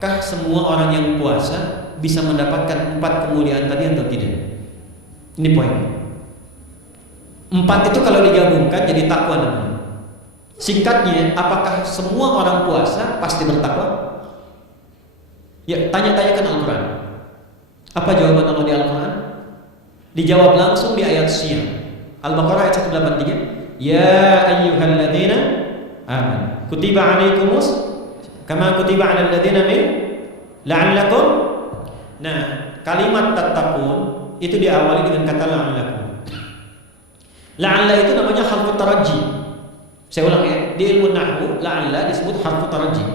Apakah semua orang yang puasa bisa mendapatkan 4 kemuliaan tadi atau tidak? Ini poin. 4 itu kalau digabungkan jadi takwa namanya. Singkatnya, apakah semua orang puasa pasti bertakwa? Ya, tanya-tanyakan Al-Quran. Apa jawaban Allah di Al-Quran? Dijawab langsung di ayat siang. Al-Baqarah ayat 183. Ya ayyuhalladzina amanu kutiba alaikumus kama kutiba 'alal ladzina min la'allakum. Nah, kalimat tattaqun itu diawali dengan kata la'allakum. La'alla itu namanya harfu taraji. Saya ulang ya, di ilmu nahwu la'alla disebut harfu taraji.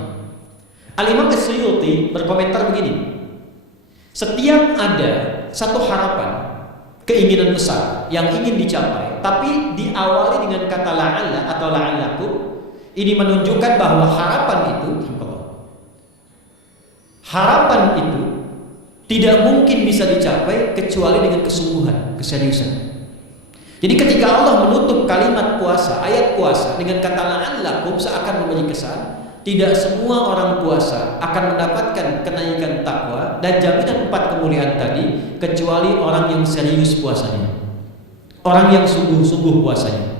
Al-Imam As-Suyuti berkomentar begini. Setiap ada satu harapan, keinginan besar yang ingin dicapai, tapi diawali dengan kata la'alla atau la'allakum, ini menunjukkan bahwa harapan itu tidak mungkin bisa dicapai kecuali dengan kesungguhan, keseriusan. Jadi ketika Allah menutup kalimat puasa, ayat puasa dengan kata la'allakum, seakan memberi kesan tidak semua orang puasa akan mendapatkan kenaikan takwa dan jaminan 4 kemuliaan tadi kecuali orang yang serius puasanya, orang yang sungguh-sungguh puasanya.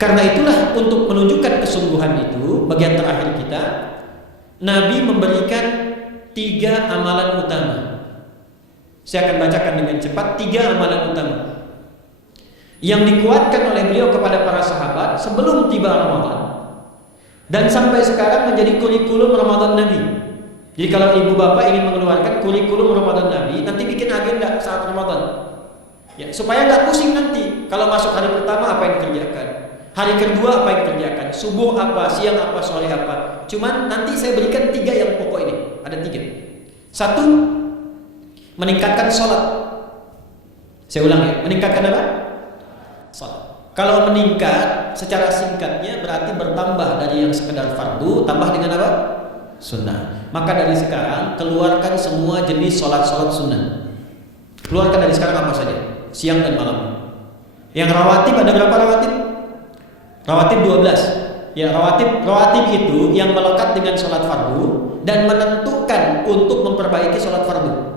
Karena itulah untuk menunjukkan kesungguhan itu, bagian terakhir kita, Nabi memberikan 3 amalan utama. Saya akan bacakan dengan cepat 3 amalan utama yang dikuatkan oleh beliau kepada para sahabat sebelum tiba Ramadan dan sampai sekarang menjadi kurikulum Ramadan Nabi. Jadi kalau ibu bapak ingin mengeluarkan kurikulum Ramadan Nabi, nanti bikin agenda saat Ramadan, ya, supaya nggak pusing nanti. Kalau masuk hari pertama apa yang dikerjakan, hari kedua apa yang dikerjakan, subuh apa, siang apa, sore apa. Cuman nanti saya berikan 3 yang pokok ini. Ada 3. 1, meningkatkan sholat. Saya ulang ya, meningkatkan apa? Sholat. Kalau meningkat secara singkatnya berarti bertambah dari yang sekedar fardu, tambah dengan apa? Sunnah. Maka dari sekarang keluarkan semua jenis sholat-sholat sunnah. Keluarkan dari sekarang apa saja, siang dan malam. Yang rawatib ada berapa rawatib? Rawatib 12. Ya, rawatib itu yang melekat dengan sholat fardu dan menentukan untuk memperbaiki sholat fardu.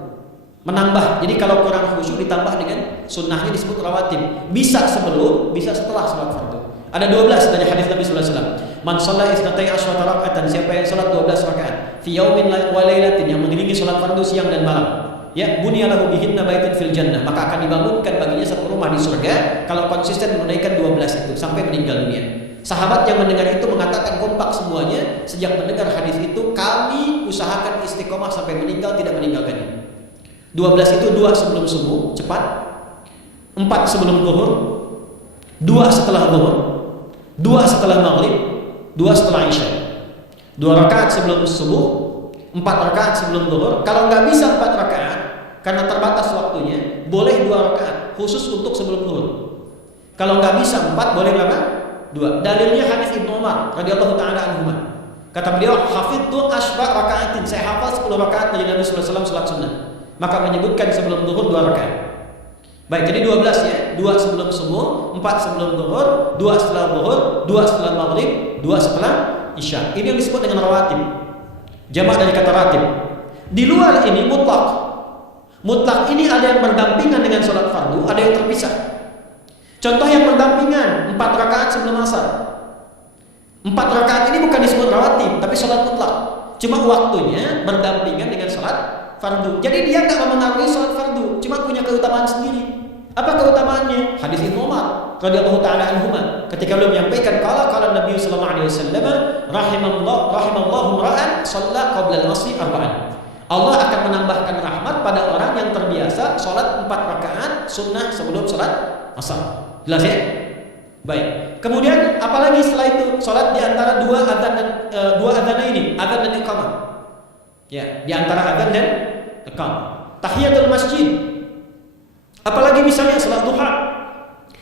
Menambah, jadi kalau kurang khusyuk ditambah dengan sunnahnya disebut rawatib. Bisa sebelum, bisa setelah sholat fardu. Ada 12 dari hadis Nabi sallallahu alaihi wasallam. Man shalla isnatai asyrata raka'atan, siapa yang salat 12 rakaat fi yaumin wa lailatin, yang mengiringi salat fardu siang dan malam, ya, bunyalahu bihinna baitun fil jannah, maka akan dibangunkan baginya satu rumah di surga kalau konsisten menunaikan 12 itu sampai meninggal dunia. Sahabat yang mendengar itu mengatakan kompak semuanya, sejak mendengar hadis itu kami usahakan istiqomah sampai meninggal tidak meninggalkannya. 12 itu 2 sebelum subuh, cepat. 4 sebelum zuhur, 2 setelah zuhur, 2 setelah maghrib, 2 setelah isya. 2 rakaat sebelum subuh, 4 rakaat sebelum zuhur. Kalau nggak bisa 4 rakaat karena terbatas waktunya, boleh 2 rakaat khusus untuk sebelum zuhur. Kalau nggak bisa 4, boleh berapa? 2. Dalilnya hadis Ibnu Umar radhiyallahu taala anhu. Kata beliau, hafidtu asba rakaatin, saya hafal 10 rakaat dari Nabi sallallahu alaihi wasallam salat sunnah. Maka menyebutkan sebelum zuhur 2 rakaat. Baik, jadi 12 ya. 2 sebelum subuh, 4 sebelum zuhur, 2 setelah zuhur, 2 setelah maghrib, 2 setelah isya. Ini yang disebut dengan rawatib. Jamak dari kata ratib. Di luar ini mutlak. Mutlak ini ada yang berdampingan dengan sholat fardu, ada yang terpisah. Contoh yang berdampingan, 4 rakaat sebelum asar. 4 rakaat ini bukan disebut rawatib, tapi sholat mutlak. Cuma waktunya berdampingan dengan sholat fardu. Jadi dia nggak memengaruhi sholat fardu, cuma punya keutamaan sendiri. Apa keutamaannya? Hadis Ibnu Umar radhiyallahu taala anhuma ketika beliau menyampaikan qala Nabi sallallahu alaihi wasallam rahimallahu ra'an shalla qabla al-'asri arba'an. Allah akan menambahkan rahmat pada orang yang terbiasa sholat 4 rakaat sunnah sebelum sholat asar. Jelas ya? Baik. Kemudian apalagi setelah itu? Sholat di antara 2 adzan ini, adzan dan iqamah. Ya, di antara adzan dan iqamah. Tahiyatul masjid. Apalagi misalnya salat duha.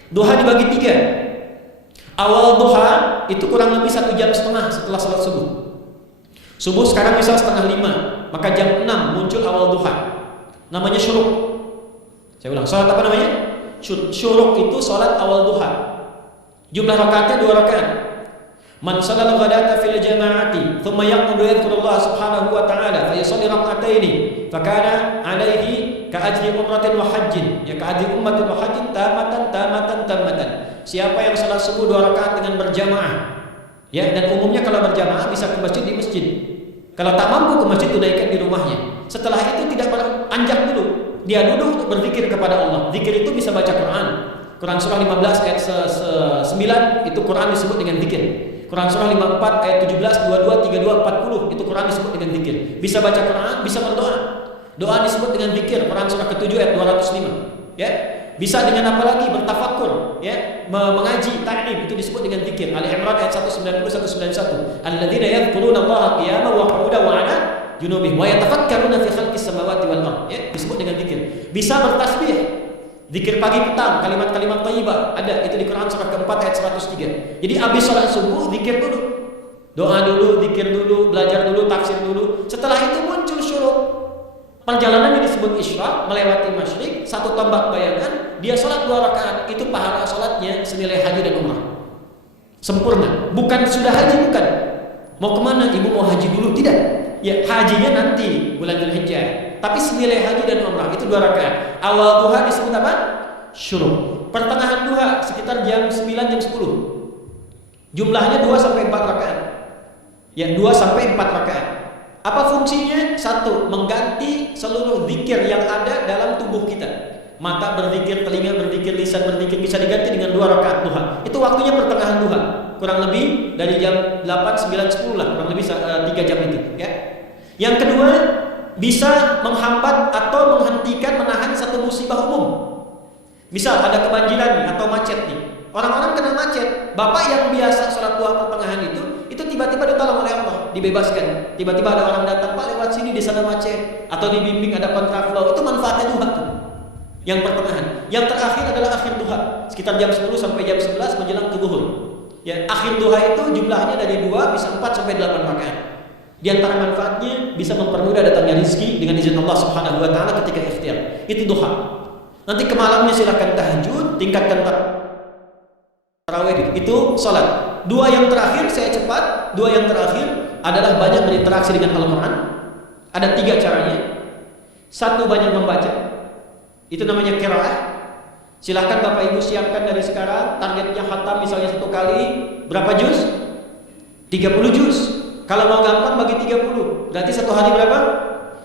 Duha dibagi 3. Awal duha itu kurang lebih 1,5 jam setelah salat subuh. Subuh sekarang misal 4:30, maka jam 6 muncul awal duha. Namanya syuruk. Saya ulang, salat apa namanya? Syuruk itu salat awal duha. Jumlah rakaatnya 2 rakaat. Man shallal ghadata fil jama'ati thumma yaqumu yadhkurullah subhanahu wa ta'ala fa yusalli rak'ataini fa kana alaihi ka ajri umratin wa hajjin, ya ka ajri ummatin wa hajjin tamatan. Siapa yang salat subuh 2 rakaat dengan berjamaah, ya, dan umumnya kalau berjamaah bisa ke masjid di masjid. Kalau tak mampu ke masjid, tunaikan di rumahnya. Setelah itu tidak beranjak dulu, dia duduk untuk berzikir kepada Allah. Zikir itu bisa baca Quran. Quran surah 15 ayat 9 itu Quran disebut dengan zikir. Quran surah 54 ayat 17, 22, 32, 40 itu Quran disebut dengan zikir. Bisa baca Quran, bisa berdoa. Doa disebut dengan zikir. Quran surah ke-7 ayat 205. Ya. Bisa dengan apa lagi? Bertafakur, ya, mengaji, ta'lim, itu disebut dengan zikir. Ali Imran ayat 190 191. Alladzina yadhkuruna Allaha qiyaman wa qu'udan wa 'ala junubihim wa yatafakkaruna fi khalqis samawati wal ardh. Ya, disebut dengan zikir. Bisa bertasbih. Zikir pagi petang, kalimat-kalimat thayyibah ada itu di Quran surah keempat ayat 103. Jadi habis salat subuh zikir dulu. Doa dulu, zikir dulu, belajar dulu, tafsir dulu. Setelah itu muncul syuruk. Perjalanannya disebut isyraq, melewati masyrik, 1 tombak bayangan, dia salat 2 rakaat, itu pahala salatnya senilai haji dan umrah. Sempurna. Bukan sudah haji, bukan. Mau kemana? Ibu mau haji dulu? Tidak. Ya, hajinya nanti bulan Dzulhijjah. Tapi senilai haji dan umrah itu 2 rakaat. Awal duha disebut apa? Syuruk. Pertengahan duha sekitar jam 9 jam 10. Jumlahnya 2 sampai 4 rakaat. Ya, 2 sampai 4 rakaat. Apa fungsinya? 1, mengganti seluruh zikir yang ada dalam tubuh kita. Mata berzikir, telinga berzikir, lisan berzikir, bisa diganti dengan 2 rakaat duha. Itu waktunya pertengahan duha. Kurang lebih dari jam 8, 9, 10 lah, kurang lebih 3 jam itu, ya. Yang kedua, bisa menghambat atau menghentikan, menahan satu musibah umum. Misal ada kebanjiran nih, atau macet nih. Orang-orang kena macet. Bapak yang biasa sholat duha pertengahan itu tiba-tiba ditolong oleh Allah, dibebaskan. Tiba-tiba ada orang datang, Pak lewat sini di sana macet, atau dibimbing ada kontraflow. Itu manfaatnya duha tuh. Yang pertengahan. Yang terakhir adalah akhir duha, sekitar jam 10 sampai jam 11 menjelang ke zuhur. Ya, akhir duha itu jumlahnya dari 2 bisa 4 sampai 8 rakaat. Di antara manfaatnya bisa mempermudah datangnya rezeki dengan izin Allah Subhanahu wa taala ketika ikhtiar. Itu duha. Nanti ke malamnya silakan tahajud, tingkatkan tarawih. Itu salat. 2 yang terakhir saya cepat, 2 yang terakhir adalah banyak berinteraksi dengan Al-Qur'an. Ada 3 caranya. 1, banyak membaca. Itu namanya qiraah. Silakan Bapak Ibu siapkan dari sekarang, targetnya khatam misalnya 1 kali berapa juz? 30 juz. Kalau mau gampang bagi 30, berarti 1 hari berapa?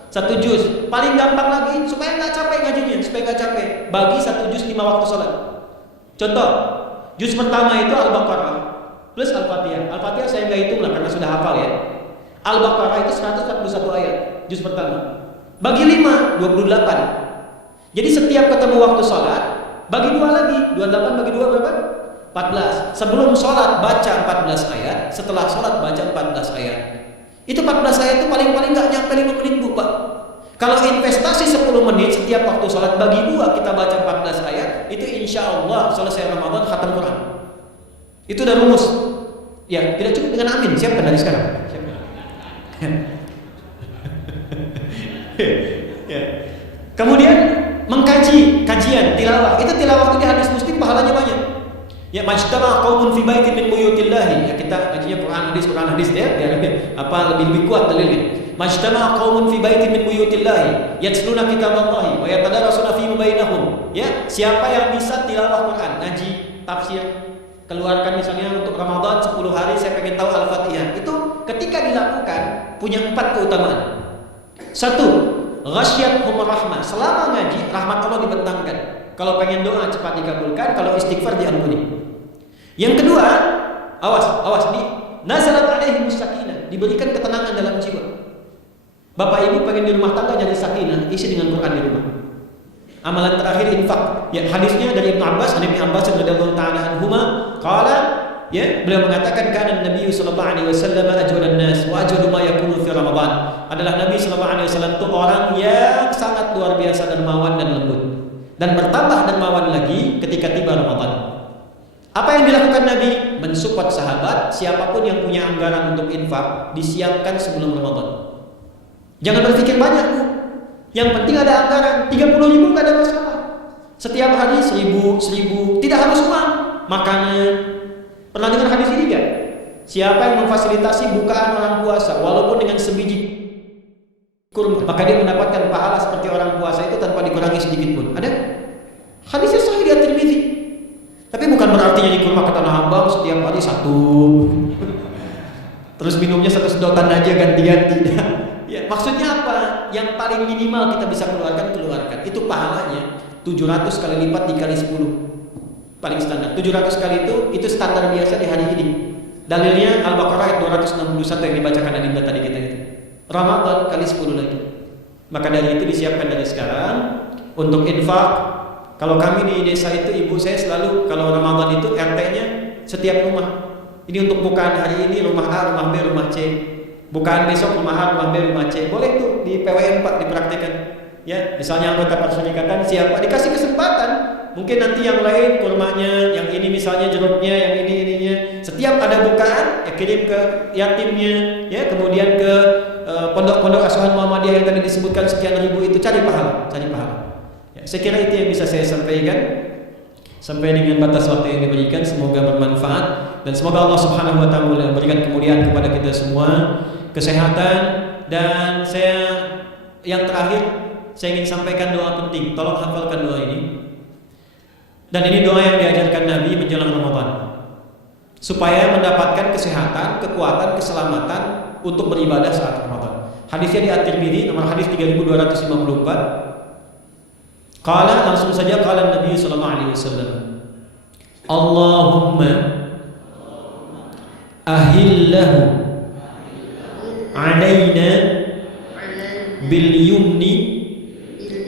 1 juz. Paling gampang lagi supaya nggak capek ngajinya, supaya nggak capek, bagi 1 juz 5 waktu sholat. Contoh, juz pertama itu Al-Baqarah plus Al-Fatihah. Al-Fatihah saya nggak hitung lah karena sudah hafal ya. Al-Baqarah itu 141 ayat, juz pertama. Bagi 5, 28. Jadi setiap ketemu waktu sholat, bagi 2 lagi, 28 bagi 2 berapa? 14. Sebelum sholat baca 14 ayat, setelah sholat baca 14 ayat. Itu 14 ayat itu paling-paling nggak nyampe 5 menit Bu Pak. Kalau investasi 10 menit setiap waktu sholat bagi 2 kita baca 14 ayat, itu insya Allah selesai Ramadan khatam Quran. Itu udah rumus. Ya, tidak cukup dengan amin. Siapkan dari sekarang. Siapkan. Ya. Kemudian mengkaji, kajian, tilawah. Itu tilawah itu di hadis Muslim pahalanya banyak. Ya, majtama qaumun fi baitin min buyutillahi. Ya, kita ngajinya Quran hadis ya, biar lebih kuat dalilnya. Majtama qaumun fi baitin min buyutillahi yatluna kitaballahi wa yatadarasuna fi bainahum. Ya, siapa yang bisa tilawah Quran, ngaji, tafsir, keluarkan misalnya untuk Ramadan 10 hari saya pengen tahu Al-Fatihah. Itu ketika dilakukan punya 4 keutamaan. 1, ghasyiyatuhum rahmah. Selama ngaji rahmat Allah dibentangkan. Kalau pengen doa cepat dikabulkan, kalau istighfar diampuni. Yang kedua, awas nih, nazalat alaihimus sakinah, diberikan ketenangan dalam jiwa. Bapak Ibu pengen di rumah tangga jadi sakinah, isi dengan Quran di rumah. Amalan terakhir infak. Ya, hadisnya dari Ibnu Abbas, radhiyallahu ta'ala anhuma, qala, ya, beliau mengatakan kana Nabi sallallahu alaihi wasallam ajwadan nas wa ajwadu ma yakunu fi Ramadan. Adalah Nabi sallallahu alaihi wasallam itu orang yang sangat luar biasa dermawan dan lembut. Dan bertambah dermawan lagi ketika tiba Ramadan. Apa yang dilakukan Nabi? Mensupport sahabat, siapapun yang punya anggaran untuk infak disiapkan sebelum Ramadan. Jangan berpikir banyak Bu. Yang penting ada anggaran. 30.000 gak ada masalah. Setiap hari 1.000, tidak harus uang. Makanan. Pernah dengar hadis ini gak? Siapa yang memfasilitasi bukaan orang puasa walaupun dengan sebiji kurma, maka dia mendapatkan pahala seperti orang puasa itu tanpa dikurangi sedikit pun. Ada? Hadisnya sahih di At-Tirmidzi. Tapi bukan berarti jadi kurma kata Abang setiap hari satu. Terus minumnya satu sedotan aja ganti-ganti. Ya, maksudnya apa? Yang paling minimal kita bisa keluarkan. Itu pahalanya 700 kali lipat dikali 10. Paling standar. 700 kali itu standar biasa di hari ini. Dalilnya Al-Baqarah ayat 261 yang dibacakan Adinda tadi kita itu. Ramadan kali 10 lagi. Maka dari itu disiapkan dari sekarang untuk infak. Kalau kami di desa itu, ibu saya selalu kalau Ramadan itu RT-nya setiap rumah. Ini untuk bukaan hari ini rumah A, rumah B, rumah C. Bukaan besok rumah A, rumah B, rumah C. Boleh tuh di PWN Pak dipraktikkan. Ya, misalnya anggota perserikatan siapa dikasih kesempatan. Mungkin nanti yang lain kurmanya, yang ini misalnya jeruknya, yang ini ininya. Setiap ada bukaan ya kirim ke yatimnya, ya kemudian ke pondok-pondok asuhan Muhammadiyah yang tadi disebutkan sekian ribu itu, cari pahala. Ya, saya kira itu yang bisa saya sampaikan sampai dengan batas waktu yang diberikan. Semoga bermanfaat dan semoga Allah Subhanahu wa taala memberikan kemuliaan kepada kita semua, kesehatan, dan yang terakhir saya ingin sampaikan doa penting. Tolong hafalkan doa ini. Dan ini doa yang diajarkan Nabi menjelang Ramadan supaya mendapatkan kesehatan, kekuatan, keselamatan untuk beribadah saat Ramadan. Hadisnya di At-Tirmidzi nomor hadis 3254. Qala, langsung saja qala Nabi sallallahu alaihi wasallam. Allahumma ahillahu alaina bil yumni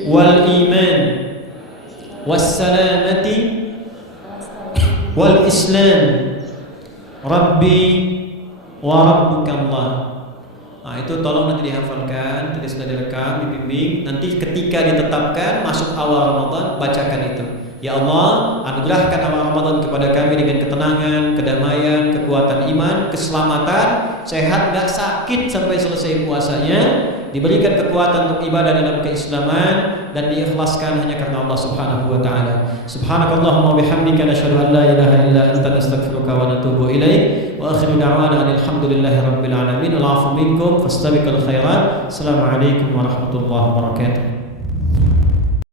wal iman wassalamati wal islam rabbi wa rabbuka Allah. Nah, itu tolong nanti dihafalkan, tidak sudah direkam, dibimbing. Nanti ketika ditetapkan masuk awal Ramadan, bacakan itu. Ya Allah, anugerahkan awal Ramadan kepada kami dengan ketenangan, kedamaian, kekuatan iman, keselamatan, sehat, gak sakit sampai selesai puasanya, diberikan kekuatan untuk ibadah dalam keislaman, dan diikhlaskan hanya karena Allah Subhanahu wa taala. Subhanakallahumma wa bihamdika nasyhadu an la ilaha illa anta nastaghfiruka wa natubu ilaik. Wa akhiru da'wana alhamdulillahi rabbil alamin. Wal 'afu minkum fastabiqul khairat. Assalamualaikum warahmatullahi wabarakatuh.